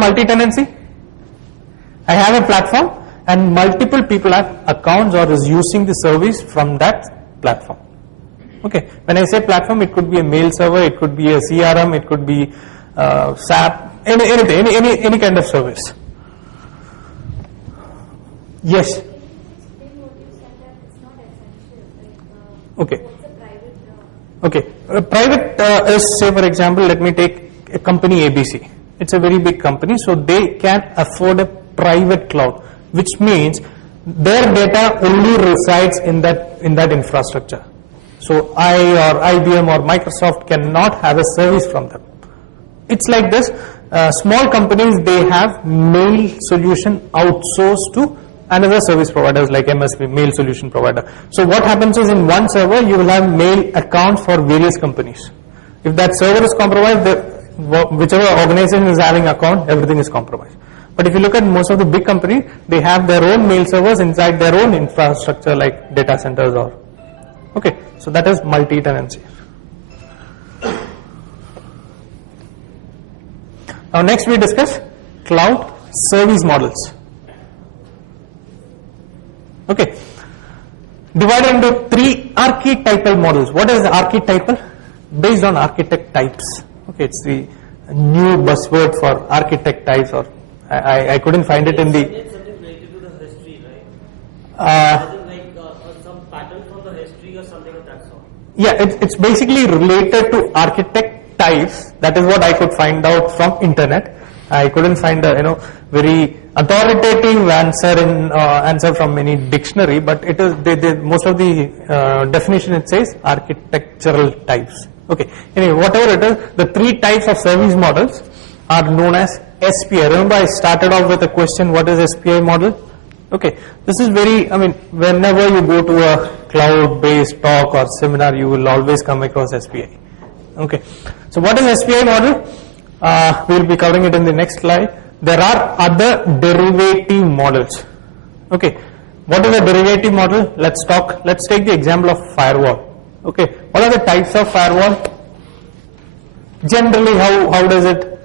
multi-tenancy? I have a platform and multiple people have accounts or is using the service from that platform. Okay, when I say platform, it could be a mail server, it could be a CRM, it could be SAP, any kind of service. Yes. Okay. Okay. Private is, say for example, let me take a company ABC. It's a very big company, so they can afford a private cloud, which means their data only resides in that infrastructure. So I or IBM or Microsoft cannot have a service from them. It's like this. Small companies, they have mail solution outsourced to another service providers like MSP, mail solution provider. So what happens is in one server, you will have mail accounts for various companies. If that server is compromised, whichever organization is having account, everything is compromised. But if you look at most of the big companies, they have their own mail servers inside their own infrastructure like data centers or, okay, so that is multi-tenancy. Now next we discuss cloud service models. Okay, divided into 3 archetypal models. What is the archetypal? Based on architect types. Okay, it's the new buzzword for architect types, or I couldn't find it in the. It's something related to the history, right? Like some pattern from the history or something of that sort. Yeah, it's basically related to architect types. That is what I could find out from internet. I couldn't find a very authoritative answer from any dictionary, but it is most of the definition it says architectural types. Okay. Anyway, whatever it is, the 3 types of service models are known as SPI. Remember, I started off with a question: what is SPI model? Okay. This is very. I mean, whenever you go to a cloud-based talk or seminar, you will always come across SPI. Okay. So, what is SPI model? We will be covering it in the next slide. There are other derivative models. Okay, what is a derivative model? Let's take the example of firewall. Okay, what are the types of firewall? Generally, how does it?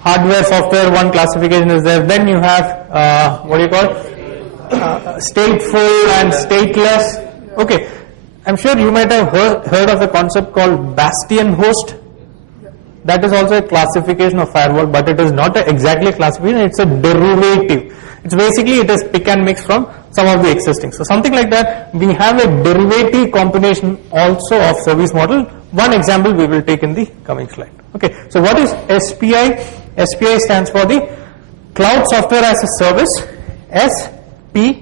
Hardware, software, one classification is there. Then you have, what do you call it? Stateful and stateless. Okay, I'm sure you might have heard of a concept called bastion host. That is also a classification of firewall, but it is not exactly a classification, it's a derivative. It's basically, it is pick and mix from some of the existing. So something like that, we have a derivative combination also of service model. One example we will take in the coming slide. Okay, so what is SPI? SPI stands for the Cloud Software as a Service, SPI.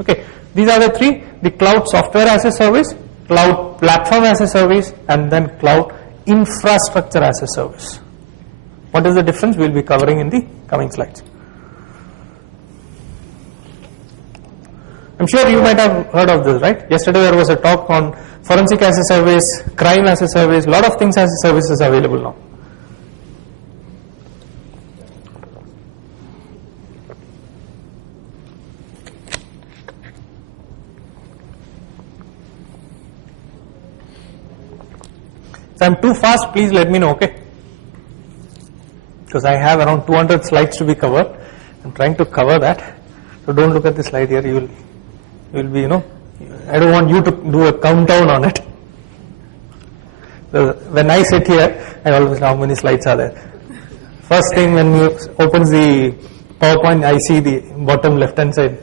Okay, these are the 3, the Cloud Software as a Service, Cloud Platform as a Service, and then Cloud Infrastructure as a Service. What is the difference? We will be covering in the coming slides. I'm sure you might have heard of this, right? Yesterday there was a talk on forensic as a service, crime as a service, a lot of things as a service is available now. If I'm too fast, please let me know, okay? Because I have around 200 slides to be covered. I'm trying to cover that. So don't look at the slide here. You will be, I don't want you to do a countdown on it. So when I sit here, I always know how many slides are there. First thing when you open the PowerPoint, I see the bottom left hand side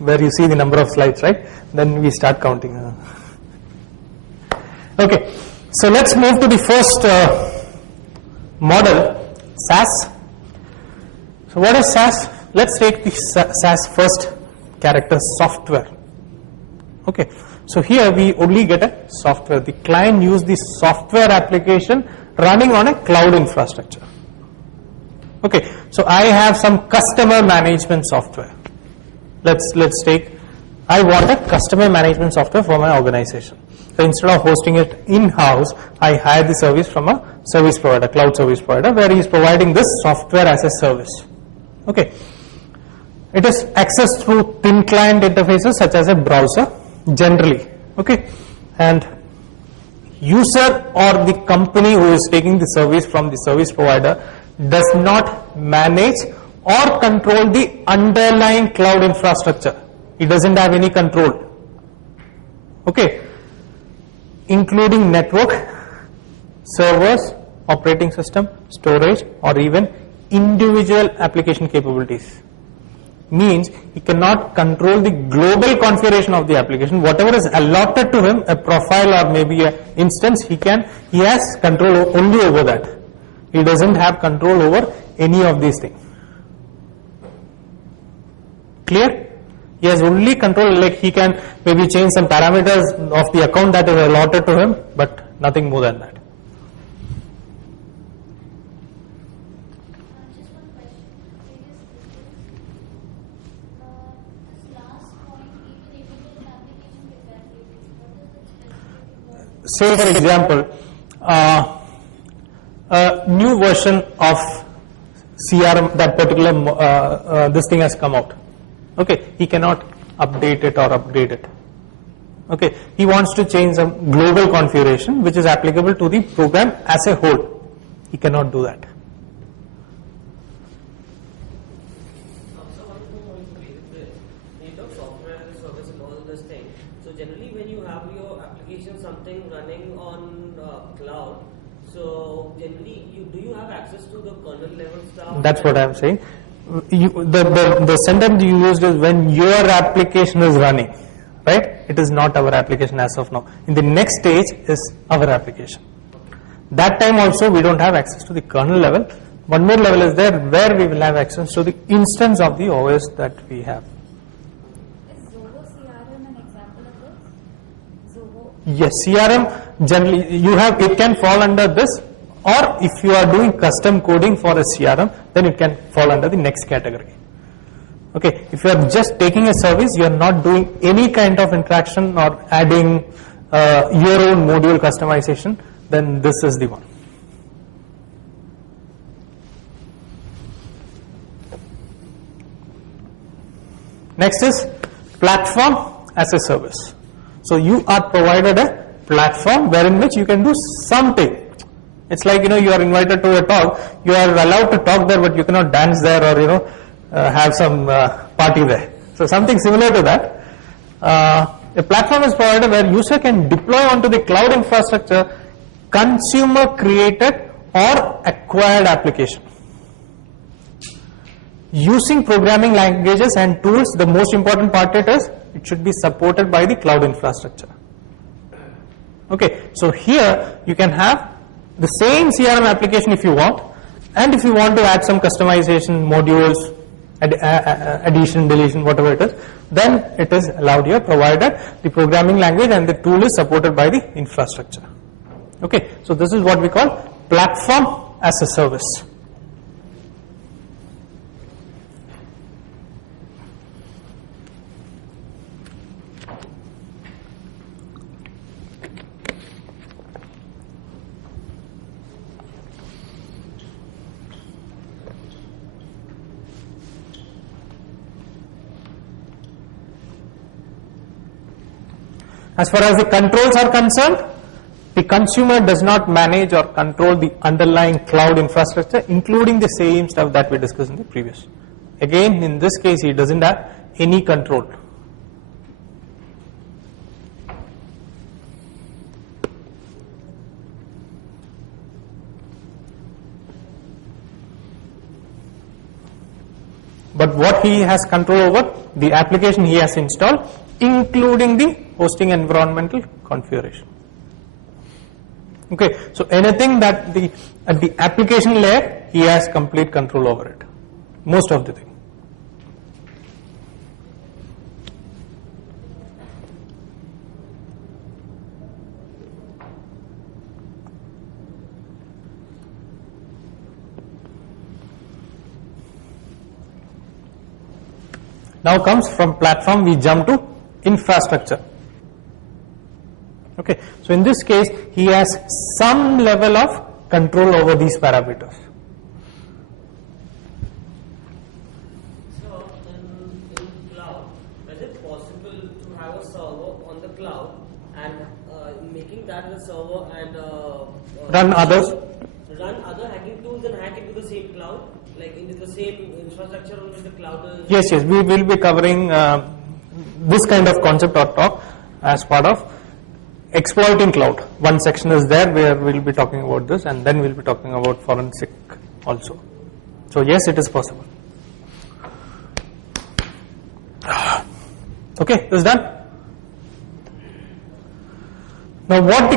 where you see the number of slides, right? Then we start counting. Okay. So let's move to the first model, SaaS. So what is SaaS? Let's take the SaaS first character, software. Okay, so here we only get a software. The client uses the software application running on a cloud infrastructure. Okay, so I have some customer management software. Let's take, I want a customer management software for my organization. So instead of hosting it in-house, I hire the service from a service provider, cloud service provider, where he is providing this software as a service. Okay. It is accessed through thin client interfaces such as a browser, generally. Okay. And user or the company who is taking the service from the service provider does not manage or control the underlying cloud infrastructure. It doesn't have any control. Okay, including network, servers, operating system, storage, or even individual application capabilities. Means he cannot control the global configuration of the application. Whatever is allotted to him, a profile or maybe an instance, he has control only over that. He doesn't have control over any of these things. Clear? He has only control, like he can maybe change some parameters of the account that is allotted to him, but nothing more than that. Just one question. This last point, even if it is an application capabilities, what does it specifically Say for example, a new version of CRM, that particular this thing has come out. Okay, he cannot update it or upgrade it. Okay, he wants to change some global configuration which is applicable to the program as a whole. He cannot do that. So one more point to be with this. In terms of software as a service and all this thing. So generally when you have your application something running on cloud, so generally do you have access to the kernel level stuff? That's what I am saying. The sentence you used is when your application is running, right? It is not our application as of now. In the next stage is our application. That time also we don't have access to the kernel level. One more level is there where we will have access to the instance of the OS that we have. Is Zoho CRM an example of this? Zoho? Yes, CRM generally it can fall under this, or if you are doing custom coding for a CRM, then it can fall under the next category. Okay, if you are just taking a service, you are not doing any kind of interaction or adding your own module customization, then this is the one. Next is platform as a service. So you are provided a platform wherein which you can do something. It's like, you are invited to a talk, you are allowed to talk there, but you cannot dance there or, have some party there. So something similar to that. A platform is provided where user can deploy onto the cloud infrastructure consumer created or acquired application. Using programming languages and tools, the most important part it should be supported by the cloud infrastructure. Okay, so here you can have the same CRM application if you want, and if you want to add some customization modules, addition, deletion, whatever it is, then it is allowed here, provided the programming language and the tool is supported by the infrastructure. Okay, so this is what we call platform as a service. As far as the controls are concerned, the consumer does not manage or control the underlying cloud infrastructure, including the same stuff that we discussed in the previous. Again, in this case, he doesn't have any control. But what he has control over, the application he has installed, including the hosting environmental configuration. Okay, so anything that at the application layer, he has complete control over it. Most of the thing. Now comes from platform, we jump to infrastructure. Okay, so in this case, he has some level of control over these parameters. So in cloud, is it possible to have a server on the cloud and making that the server run others. Run other hacking tools and hack into the same cloud, like into the same infrastructure on which the cloud is. Yes, we will be covering this kind of concept or talk as part of exploiting cloud. One section is there where we'll be talking about this, and then we'll be talking about forensic also. So yes, it is possible. Okay, this is done. Now what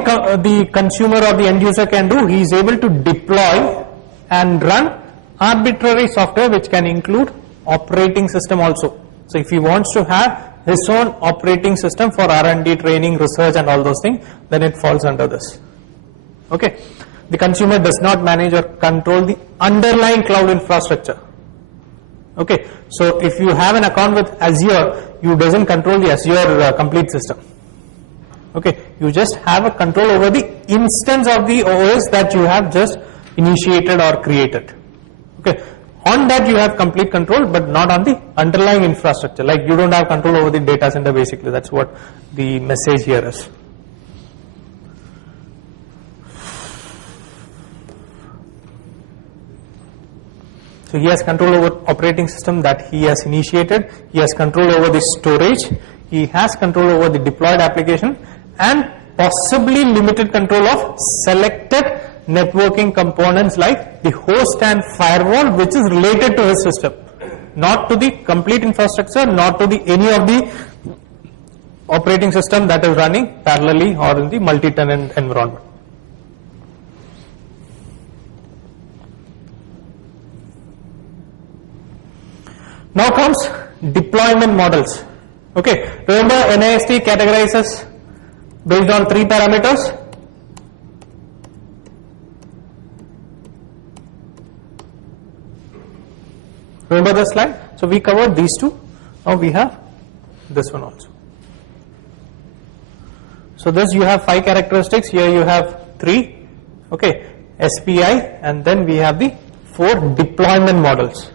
the consumer or the end user can do, he is able to deploy and run arbitrary software which can include operating system also. So if he wants to have his own operating system for R&D, training, research and all those things, then it falls under this. Okay. The consumer does not manage or control the underlying cloud infrastructure. Okay. So if you have an account with Azure, you doesn't control the Azure complete system. Okay. You just have a control over the instance of the OS that you have just initiated or created. Okay. On that you have complete control, but not on the underlying infrastructure. Like you don't have control over the data center basically. That's what the message here is. So he has control over operating system that he has initiated. He has control over the storage. He has control over the deployed application and possibly limited control of selected networking components like the host and firewall, which is related to his system, not to the complete infrastructure, not to the any of the operating system that is running parallelly or in the multi-tenant environment. Now comes deployment models. Okay, remember NIST categorizes based on 3 parameters. Remember the slide? So we covered these two. Now we have this one also. So this you have 5 characteristics. Here you have 3. Okay, SPI, and then we have the 4 deployment models.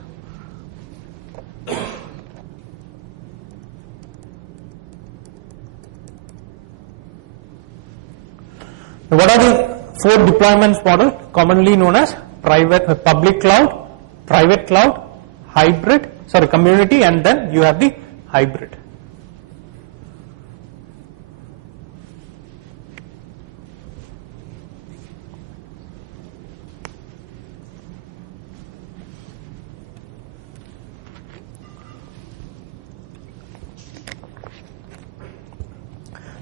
What are the 4 deployments model? Commonly known as public cloud, private cloud, community, and then you have the hybrid.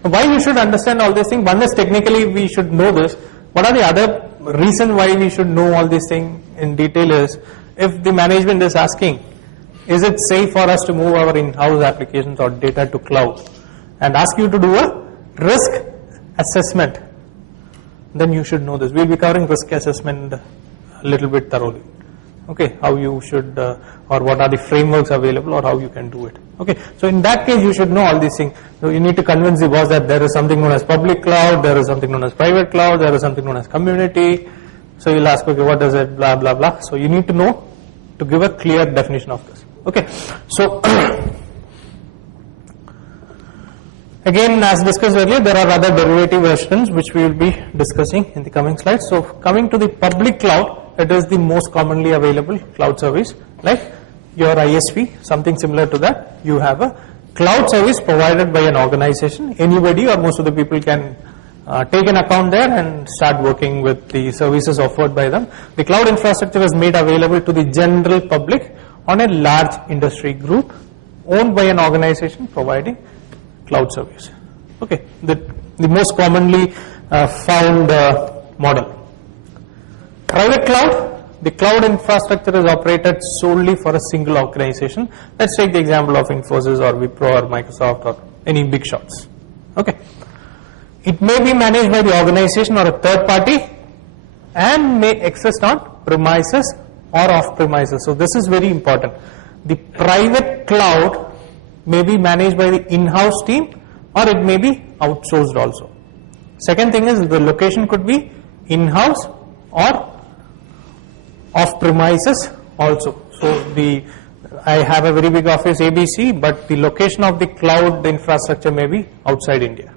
Why we should understand all these things? One is technically we should know this. What are the other reason why we should know all these things in detail is, if the management is asking, is it safe for us to move our in-house applications or data to cloud, and ask you to do a risk assessment, then you should know this. We will be covering risk assessment a little bit thoroughly. Okay, how you should or what are the frameworks available or how you can do it. Okay, so in that case you should know all these things. So you need to convince the boss that there is something known as public cloud, there is something known as private cloud, there is something known as community. So you'll ask, okay, what is it, blah blah blah. So you need to know to give a clear definition of this. Okay, so again, as discussed earlier, there are other derivative versions which we will be discussing in the coming slides. So coming to the public cloud, it is the most commonly available cloud service, like your ISP, something similar to that. You have a cloud service provided by an organization. Anybody or most of the people can take an account there and start working with the services offered by them. The cloud infrastructure is made available to the general public on a large industry group owned by an organization providing cloud service. Okay, the most commonly found model. Private cloud, the cloud infrastructure is operated solely for a single organization. Let's take the example of Infosys or Wipro or Microsoft or any big shots. Okay, it may be managed by the organization or a third party and may exist on premises or off premises. So this is very important. The private cloud may be managed by the in-house team or it may be outsourced also. Second thing is the location could be in-house or off premises also. So I have a very big office ABC, but the location of the cloud infrastructure may be outside India.